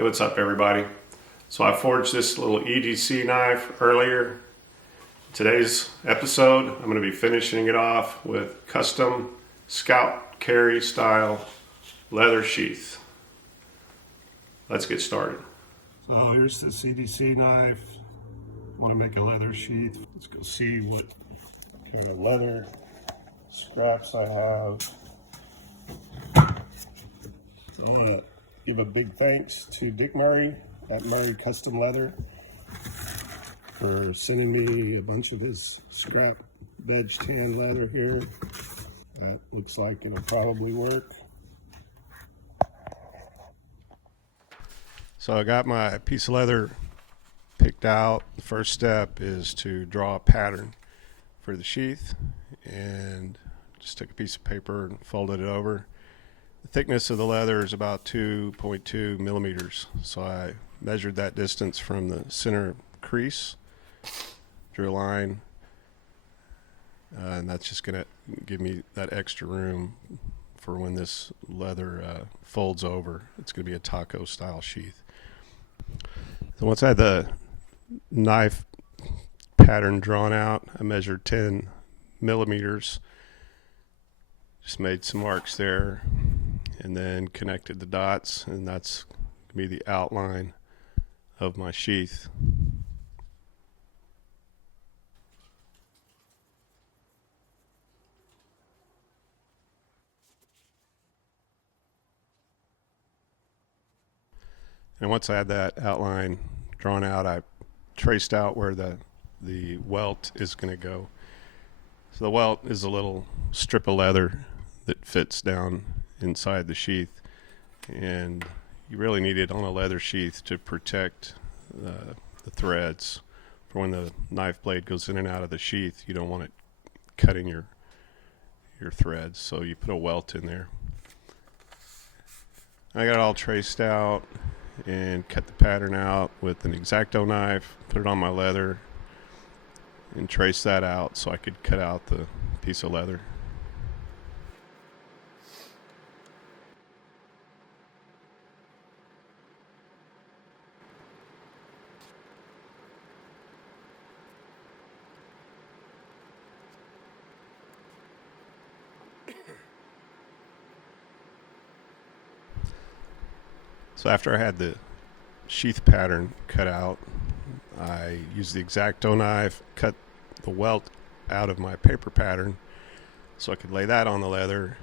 Hey, what's up everybody? So I forged this little EDC knife earlier. Today's episode, I'm going to be finishing it off with custom scout carry style leather sheath. Let's get started. So here's this EDC knife. I want to make a leather sheath. Let's go see what kind of leather scraps I have. I want to give a big thanks to Dick Murray at Murray Custom Leather for sending me a bunch of his scrap veg tan leather here. That looks like it'll probably work. So I got my piece of leather picked out. The first step is to draw a pattern for the sheath, and just took a piece of paper and folded it over. The thickness of the leather is about 2.2 millimeters, so I measured that distance from the center crease, drew a line, and that's just going to give me that extra room for when this leather folds over. It's going to be a taco style sheath. So once I had the knife pattern drawn out, I measured 10 millimeters, just made some marks there, and then connected the dots, and that's going to be the outline of my sheath. And once I had that outline drawn out, I traced out where the welt is going to go. So the welt is a little strip of leather that fits down inside the sheath, and you really need it on a leather sheath to protect the threads. For when the knife blade goes in and out of the sheath, you don't want it cutting your threads, so you put a welt in there. I got it all traced out and cut the pattern out with an X-Acto knife, put it on my leather, and trace that out so I could cut out the piece of leather. So after I had the sheath pattern cut out, I used the X-Acto knife, cut the welt out of my paper pattern so I could lay that on the leather,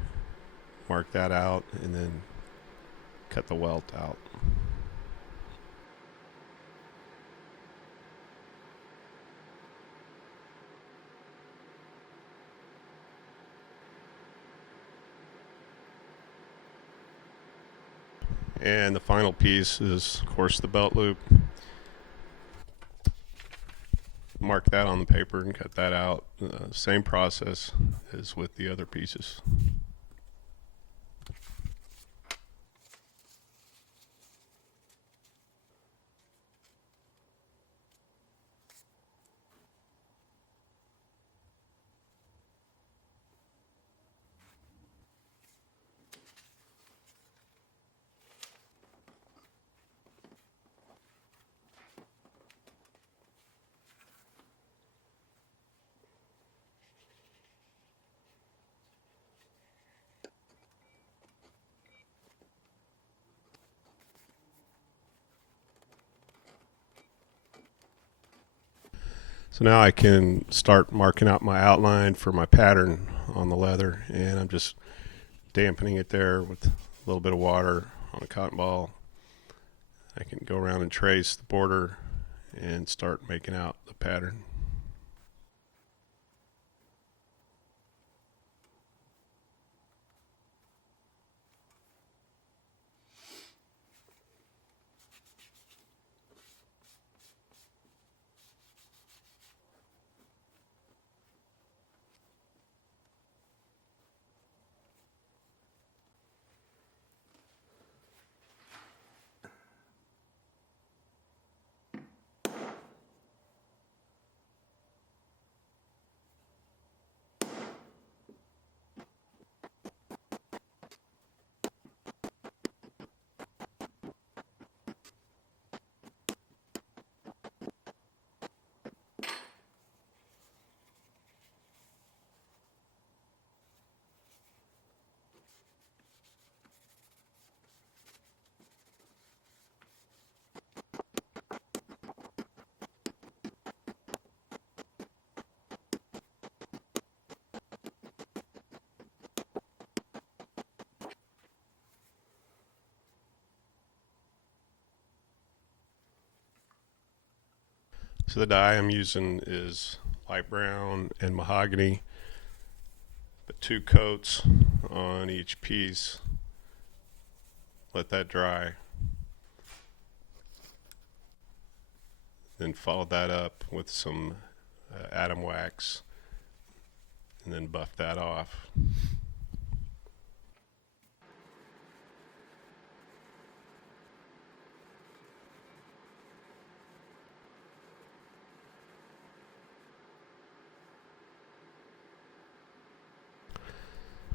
mark that out, and then cut the welt out. And the final piece is, of course, the belt loop. Mark that on the paper and cut that out. Same process as with the other pieces. So now I can start marking out my outline for my pattern on the leather, and I'm just dampening it there with a little bit of water on a cotton ball. I can go around and trace the border and start making out the pattern. So the dye I'm using is light brown and mahogany, but 2 coats on each piece. Let that dry. Then follow that up with some atom wax, and then buff that off.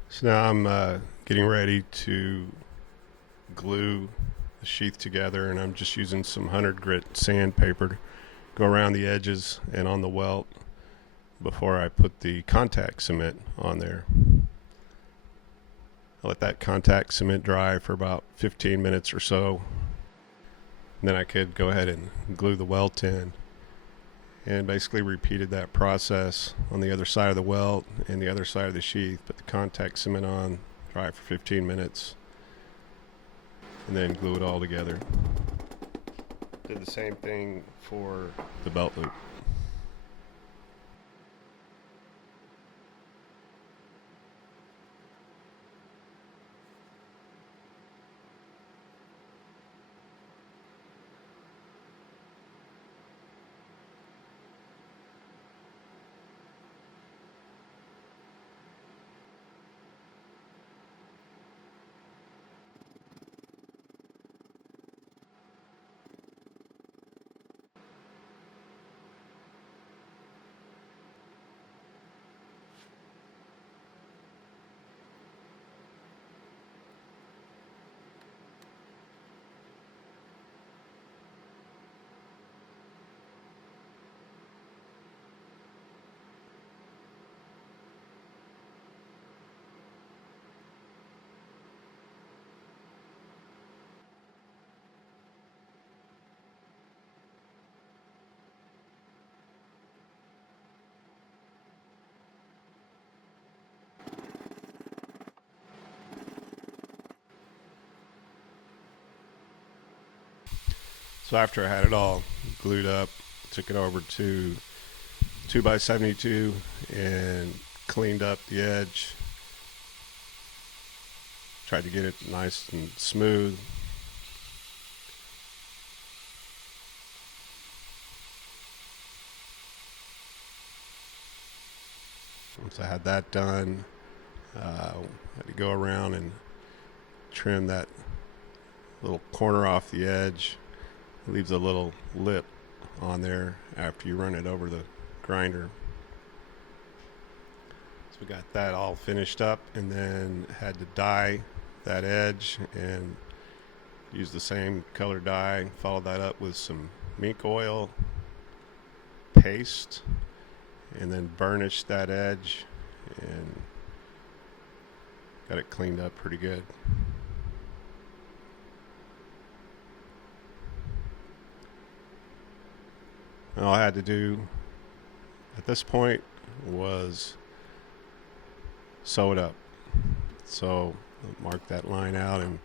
So now I'm getting ready to glue the sheath together, and I'm just using some 100 grit sandpaper to go around the edges and on the welt before I put the contact cement on there. I let that contact cement dry for about 15 minutes or so. And then I could go ahead and glue the welt in, and basically repeated that process on the other side of the welt and the other side of the sheath. Put the contact cement on, dry it for 15 minutes, and then glue it all together. Did the same thing for the belt loop. So after I had it all glued up, took it over to 2x72 and cleaned up the edge. Tried to get it nice and smooth. Once I had that done, I had to go around and trim that little corner off the edge. It leaves a little lip on there after you run it over the grinder. So we got that all finished up, and then had to dye that edge and use the same color dye. Followed that up with some mink oil paste, and then burnished that edge and got it cleaned up pretty good. And all I had to do at this point was sew it up. So mark that line out and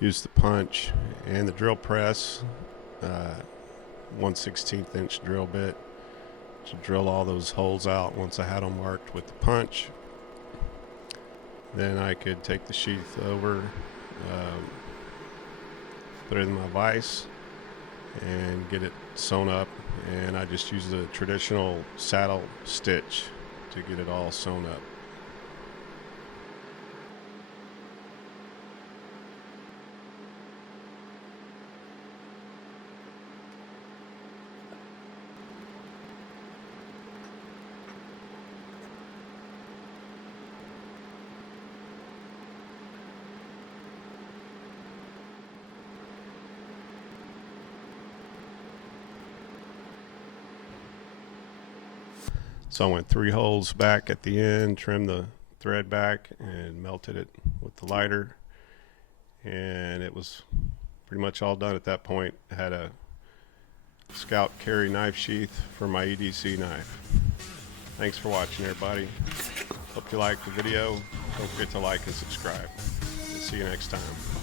use the punch and the drill press, 1/16 inch drill bit, to drill all those holes out. Once I had them marked with the punch, then I could take the sheath over, put it in my vise, and get it sewn up. And I just use the traditional saddle stitch to get it all sewn up. So I went 3 holes back at the end, trimmed the thread back, and melted it with the lighter. And it was pretty much all done at that point. I had a Scout carry knife sheath for my EDC knife. Thanks for watching, everybody. Hope you liked the video. Don't forget to like and subscribe. See you next time.